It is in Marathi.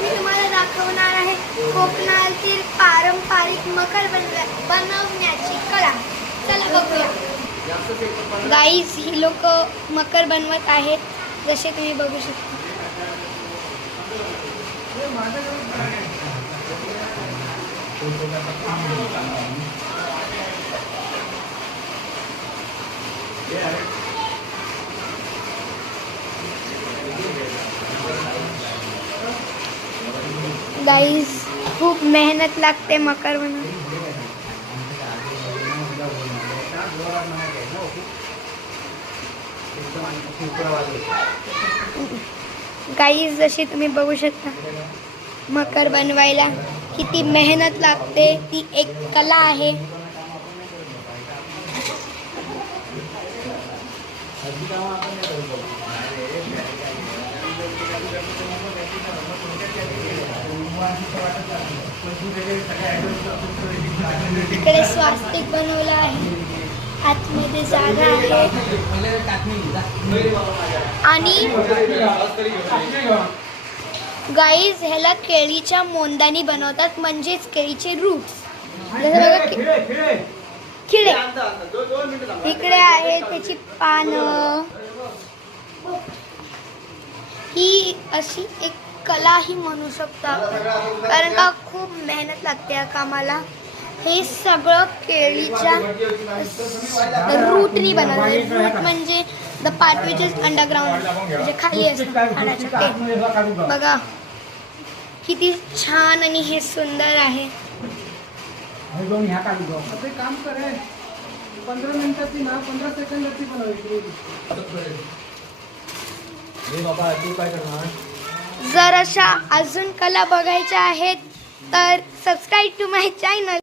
मी तुम्हाला दाखवणार आहे कोकणातील पारंपरिक मकर बनवण्याची कला. चला बघूया. गाईज ही लोक मकर बनवत आहेत, जसे तुम्ही बघू शकता. गाईज खूप मेहनत लागते मकर बनवायला. गाईज जशी तुम्ही बघू शकता मकर बनवायला किती मेहनत लागते, ती एक कला आहे. इकडे स्वास्तिक बनवलं आहे, आतमध्ये जागा आहे आणि गाईज ह्याला केळीच्या मोंदानी बनवतात, म्हणजेच केळीचे रूट्स. जसं बघा खिळे इकडे आहे, त्याची पानं. ही अशी एक कलाही म्हणू शकता, कारण का खूप मेहनत लागते या कामाला. हे सगळं केळीच्या रूटनी बनवलं. रूट म्हणजे the part which is underground, म्हणजे खाली असतं. बघा किती छान आणि हे सुंदर आहे. काम करे 15 मिनिटाची ना 15 सेकंदाची बनवायची. जर अशा अजून कला बघायच्या आहेत तर सबस्क्राईब टू माय चॅनल.